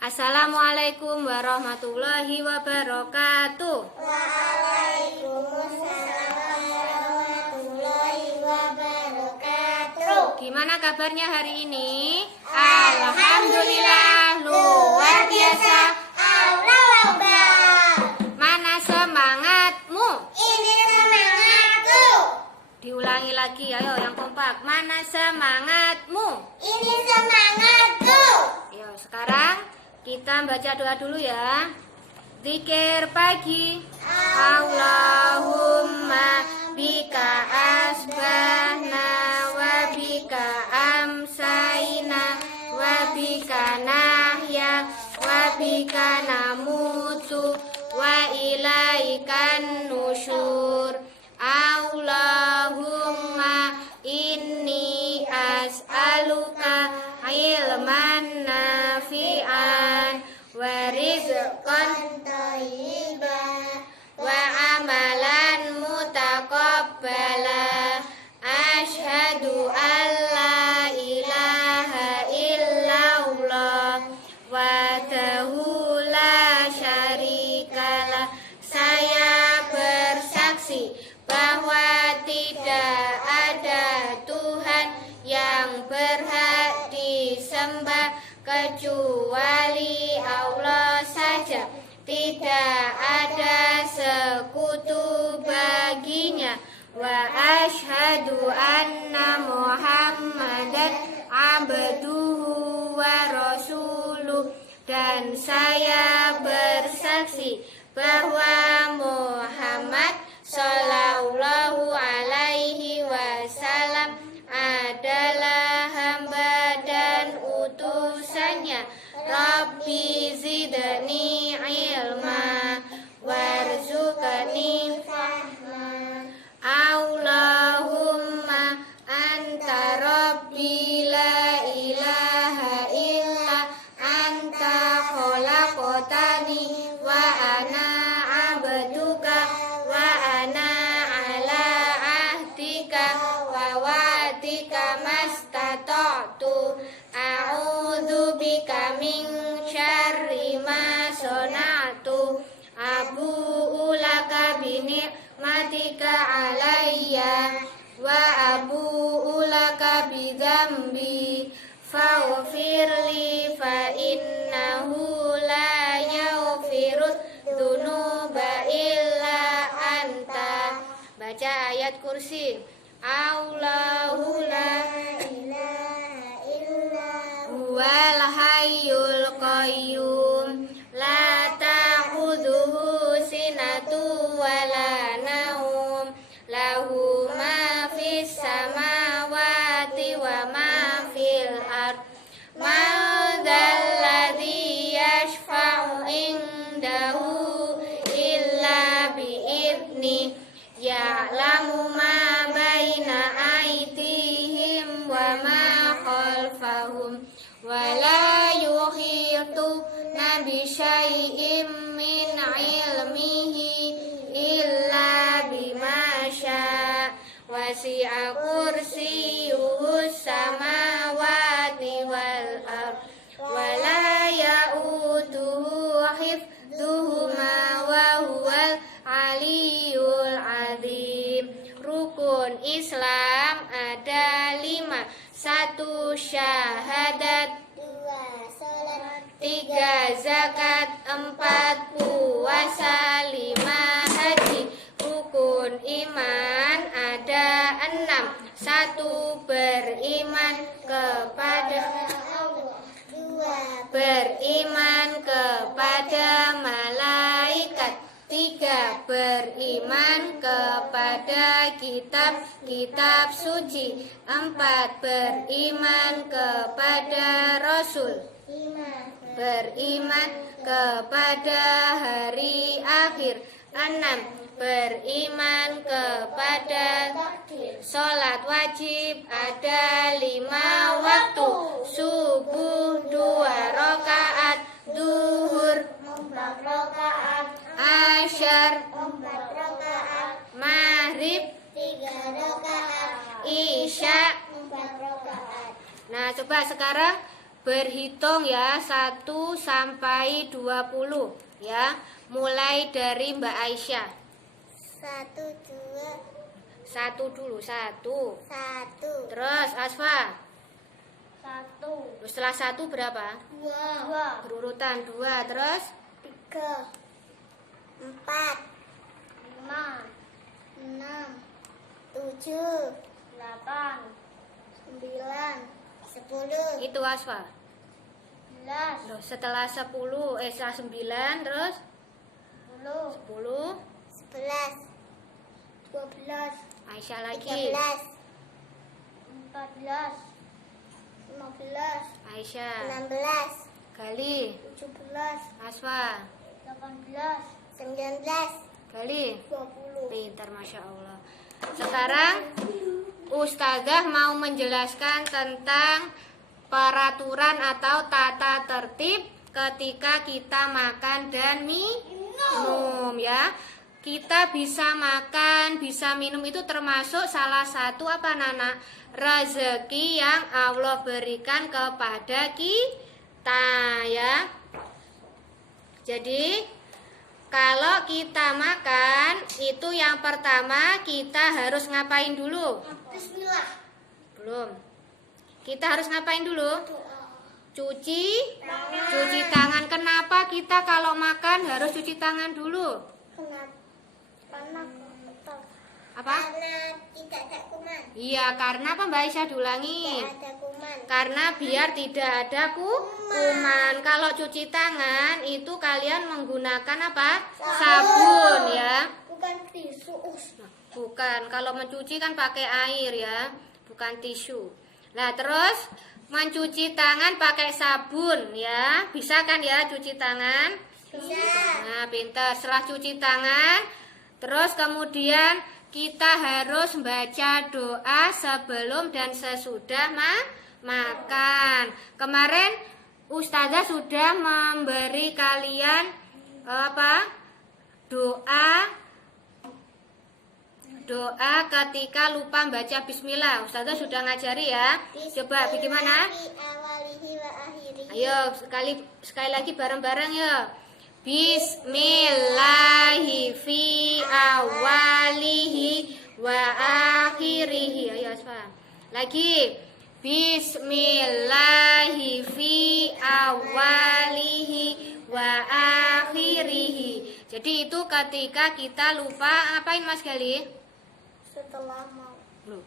Assalamualaikum warahmatullahi wabarakatuh. Waalaikumsalam warahmatullahi wabarakatuh. Gimana kabarnya hari ini? Alhamdulillah luar biasa. Allah Akbar. Mana semangatmu? Ini semangatku. Diulangi lagi ayo yang kompak. Mana semangatmu? Ini semangatku. Yo, sekarang kita baca doa dulu ya. Zikir pagi. Allahumma bika asbahna wa bika amsayna wa bika nahya wa bika namutu wa ilaikan nusyur. Allahumma inni as'aluka ilman nafi'an wa rizqan thayyiban wa amalan mutaqabbala. Asyhadu an la ilaha illallah wahdahu la syarikalah. Saya bersaksi bahwa tidak ada Tuhan yang berhak disembah kecuali Allah saja. Tidak ada sekutu baginya. Wa asyhadu anna Muhammadan abduhu wa rasuluh. Dan saya bersaksi bahwa Muhammad sallallahu alaihi wasallam adalah hamba dan utusannya. Rabbi zidni ilma warzuqni fahma. Allahumma anta rabbi la ilaha illa anta khalaqtani wa ana abduka wa ana ala ahdika wa wa'dika mastata'tu. A'udzu bika min syarri ma sana'tu. Abu'u laka bi ni'matika alayya wa abu'u laka bi dzambi faghfirli fa innahu la yaghfirudz dzunuba illa anta. Baca ayat kursi. Allahu la ilaha illa huwal hayyul qayyum la ta'khudhuhu sinatun wa la naum lahu ma fis samawati wa ma fil ard. Man dzalladzi yashfa'u indahu illa bi'idznih ya'lamu ma baina aydihim wa ma khalfahum wa la yuhituna bi syai'in min ilmihi illa bima syaa. Wasi'a kursiyyuhus samawati wal ard wa la ya'uduhu hifdzuhuma wa huwal aliyul azim. Rukun Islam ada 5. 1 syahadat, 2 salat, 3 zakat, 4 puasa, 5 haji. Rukun iman ada 6. 1 beriman kepada Allah, 2 beriman kepada malaikat, 3 beriman kepada kitab suci, 4 beriman kepada Rasul, 5 beriman kepada hari akhir, 6 beriman kepada sholat wajib ada 5 waktu. Subuh 2 rakaat, duhur 4 rakaat, asyar, 4 rakaat, maghrib, 3 rakaat, isya. 4 rakaat. Nah, coba sekarang berhitung ya 1 sampai 20 ya. Mulai dari Mbak Aisyah. 1, 2, 1 dulu, 1. 1, Terus Asfa. 1, Setelah 1 berapa? 2, Berurutan 2. Terus 3, 4, 5, 6, 7, 8, 9, 10, itu Asfa. 11, Loh, setelah 9 terus 10, 10 11, 12, Aisyah lagi. 13, 14, 15, Aisyah. 16, Gali. 17, Asfa. 18, 19, Gali. 20. Pintar, Masya Allah. Sekarang Ustazah mau menjelaskan tentang peraturan atau tata tertib ketika kita makan dan minum ya. Kita bisa makan, bisa minum itu termasuk salah satu apa Nana? Rezeki yang Allah berikan kepada kita ya. Jadi kalau kita makan itu yang pertama kita harus ngapain dulu? Bismillah. Belum. Kita harus ngapain dulu? Cuci Tangan. Cuci tangan. Kenapa kita kalau makan harus cuci tangan dulu? Karena Apa? tidak ada kuman. Iya, karena apa Mbak Aisyah diulangi? Tidak ada kuman. Karena biar tidak ada kuman. Kalau cuci tangan itu kalian menggunakan apa? Sabun ya. Bukan tisu. Bukan, kalau mencuci kan pakai air ya, bukan tisu. Nah, terus mencuci tangan pakai sabun ya. Bisa kan ya cuci tangan? Bisa. Nah, pintar. Setelah cuci tangan, terus kemudian kita harus baca doa sebelum dan sesudah makan. Kemarin Ustazah sudah memberi kalian doa ketika lupa baca bismillah. Ustazah sudah ngajari ya. Coba bagaimana? Awalihi wa akhirihi. Ayo sekali lagi bareng-bareng ya. Bismillahi fi awalihi wa akhirihi. Ayo Asfa. Lagi. Bismillahi fi awalihi wa akhirihi. Jadi itu ketika kita lupa ngapain Mas Gali? Setelah mau Loh.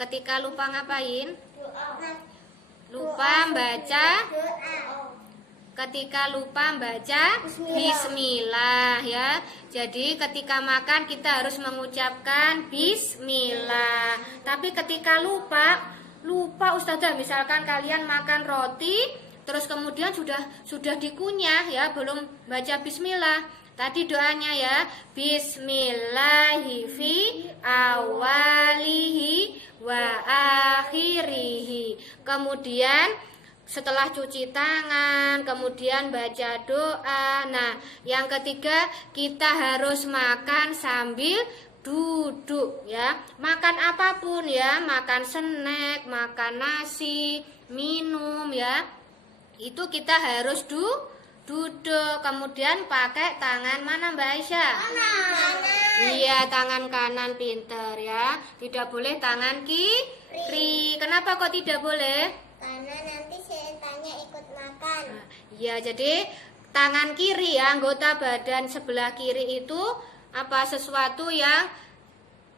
Ketika lupa ngapain? doa. Lupa baca. Doa. Ketika lupa baca bismillah ya. Jadi ketika makan kita harus mengucapkan bismillah. Tapi ketika lupa Ustazah, misalkan kalian makan roti terus kemudian sudah dikunyah ya, belum baca bismillah. Tadi doanya ya, bismillahi fi awalihi wa akhirihi. Kemudian setelah cuci tangan, kemudian baca doa. Nah, yang ketiga kita harus makan sambil duduk ya. Makan apapun ya, makan snack, makan nasi, minum ya. Itu kita harus duduk. Kemudian pakai tangan mana Mbak Aisyah? Kanan. Iya, tangan kanan, pinter ya. Tidak boleh tangan kiri. Kenapa kok tidak boleh? Karena nanti setannya ikut makan. Ya, jadi tangan kiri ya, anggota badan sebelah kiri itu apa sesuatu yang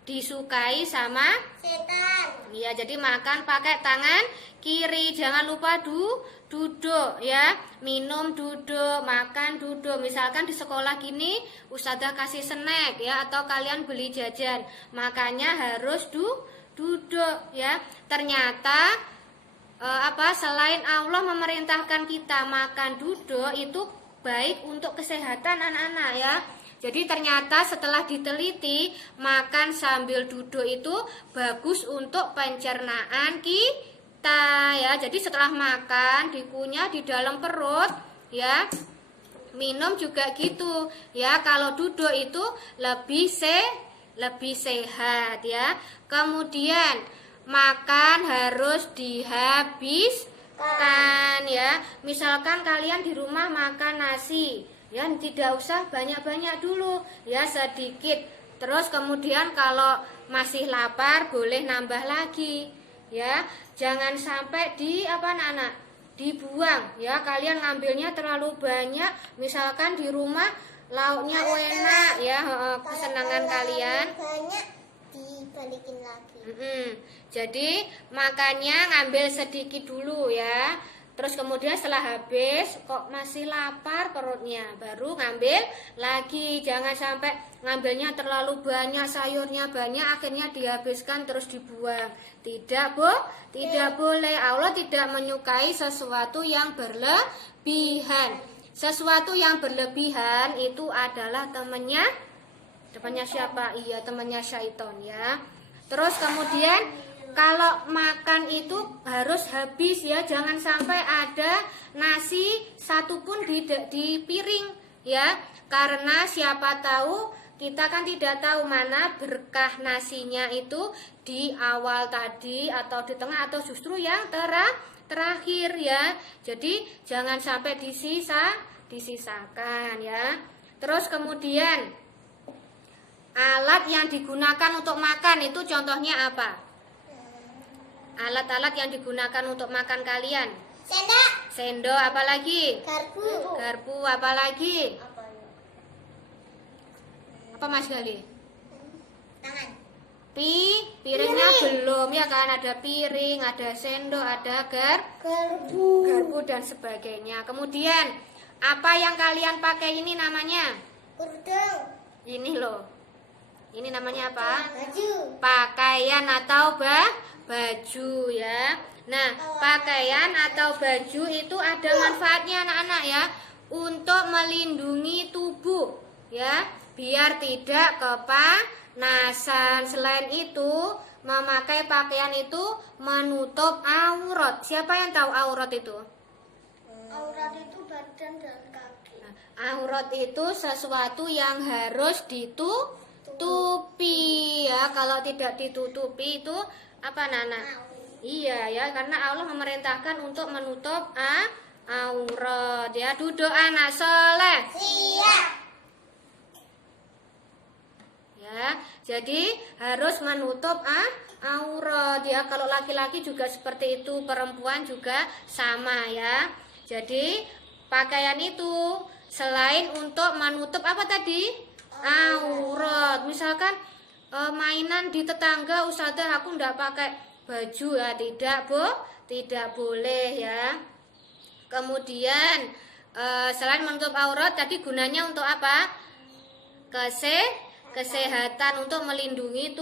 disukai sama Setan. ya, jadi makan pakai tangan kiri. Jangan lupa duduk ya. Minum duduk, makan duduk. Misalkan di sekolah gini Ustazah kasih snack ya, atau kalian beli jajan, makanya harus duduk ya. Ternyata selain Allah memerintahkan kita makan duduk itu baik untuk kesehatan anak-anak ya. Jadi ternyata setelah diteliti makan sambil duduk itu bagus untuk pencernaan kita ya. Jadi setelah makan dikunyah di dalam perut ya. Minum juga gitu ya. Kalau duduk itu lebih sehat ya. Kemudian makan harus Kan ya, misalkan kalian di rumah makan nasi, ya tidak usah banyak-banyak dulu, ya sedikit. Terus kemudian kalau masih lapar boleh nambah lagi, ya. Jangan sampai dibuang, ya. Kalian ngambilnya terlalu banyak, misalkan di rumah lauknya enak, ya, kesenangan kalian. Banyak dibalikin lagi. Jadi makannya ngambil sedikit dulu ya. Terus kemudian setelah habis kok masih lapar perutnya, baru ngambil lagi. Jangan sampai ngambilnya terlalu banyak, sayurnya banyak, akhirnya dihabiskan terus dibuang. Tidak boleh. Allah tidak menyukai sesuatu yang berlebihan. Sesuatu yang berlebihan itu adalah temannya siapa? Iya, temannya syaitan ya. Terus kemudian kalau makan itu harus habis ya, jangan sampai ada nasi satupun di piring ya, karena siapa tahu kita kan tidak tahu mana berkah nasinya itu di awal tadi atau di tengah atau justru yang terakhir ya. Jadi jangan sampai disisakan ya. Terus kemudian alat yang digunakan untuk makan itu contohnya apa? Alat-alat yang digunakan untuk makan kalian. Sendok, apalagi? Garpu, apalagi? Apa Mas Gali? Tangan. Piringnya belum ya kan, ada piring, ada sendok, ada garpu dan sebagainya. Kemudian apa yang kalian pakai ini namanya? Kerudung. Ini loh. Ini namanya apa? Baju. Pakaian atau baju ya. Nah, pakaian atau baju itu ada manfaatnya anak-anak ya, untuk melindungi tubuh ya, biar tidak kepanasan. Selain itu, memakai pakaian itu menutup aurat. Siapa yang tahu aurat itu? Aurat itu badan dan kaki. Nah, aurat itu sesuatu yang harus ditutupi ya. Kalau tidak ditutupi itu apa Nana? Iya ya, karena Allah memerintahkan untuk menutup aurat ya. Duduk anak soleh. Siap. Ya, jadi harus menutup aurat ya. Kalau laki-laki juga seperti itu, perempuan juga sama ya. Jadi pakaian itu selain untuk menutup apa tadi? Aurat. Misalkan mainan di tetangga, Ustazah aku ndak pakai baju ya, tidak boleh ya. Kemudian selain menutup aurat tadi gunanya untuk apa? Kesehatan, untuk melindungi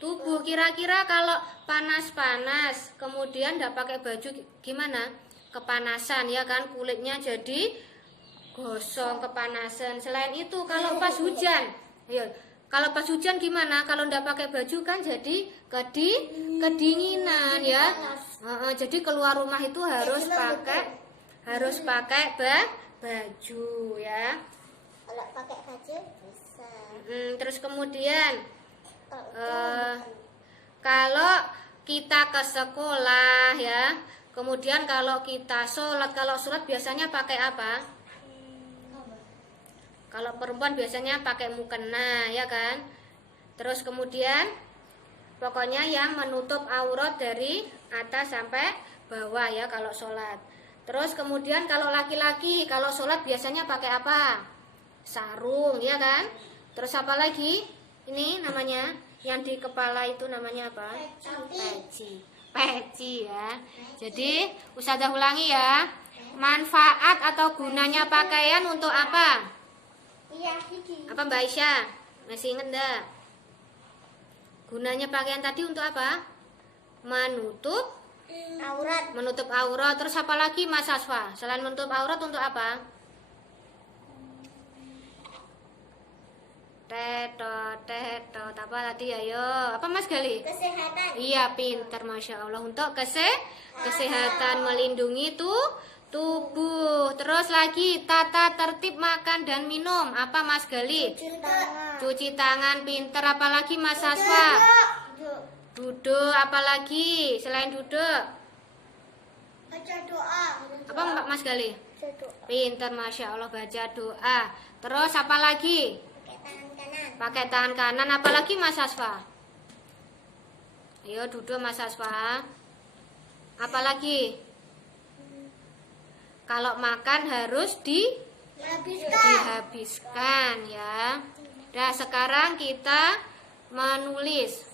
tubuh. Kira-kira kalau panas-panas kemudian ndak pakai baju gimana? Kepanasan ya kan, kulitnya jadi gosong, kepanasan. Selain itu kalau pas hujan, ya kalau pas hujan gimana? Kalau ndak pakai baju kan jadi kedinginan ya. Jadi keluar rumah itu harus pakai baju ya. Kalau pakai baju bisa. Terus kemudian kalau kita ke sekolah ya, kemudian kalau kita sholat biasanya pakai apa? Kalau perempuan biasanya pakai mukena ya kan. Terus kemudian pokoknya yang menutup aurat dari atas sampai bawah ya kalau sholat. Terus kemudian kalau laki-laki kalau sholat biasanya pakai apa? Sarung ya kan. Terus apa lagi? Ini namanya yang di kepala itu namanya apa? Peci ya. Jadi Ustazah ulangi ya. Manfaat atau gunanya pakaian untuk apa? Apa Mbak Aisyah? Masih ingat enggak? Gunanya pakaian tadi untuk apa? Menutup aurat. Terus apa lagi Mas Asfa? Selain menutup aurat untuk apa? Tetot. Apa tadi ayo? Apa Mas Gali? Kesehatan. Iya, pintar Masya Allah. Untuk kesehatan, melindungi tubuh. Terus lagi tata tertib makan dan minum. Apa Mas Gali? Cuci tangan, pinter. Apalagi Mas Asfa? Duduk. Apalagi selain duduk? Baca doa. Apa Mbak Mas Gali? Baca doa. Pinter, Masya Allah, baca doa. Terus apa lagi? Pakai tangan kanan. Pakai tangan kanan. Apa lagi Mas Asfa? Ayo duduk Mas Asfa. Apa lagi? Kalau makan harus dihabiskan ya. Nah, sekarang kita menulis.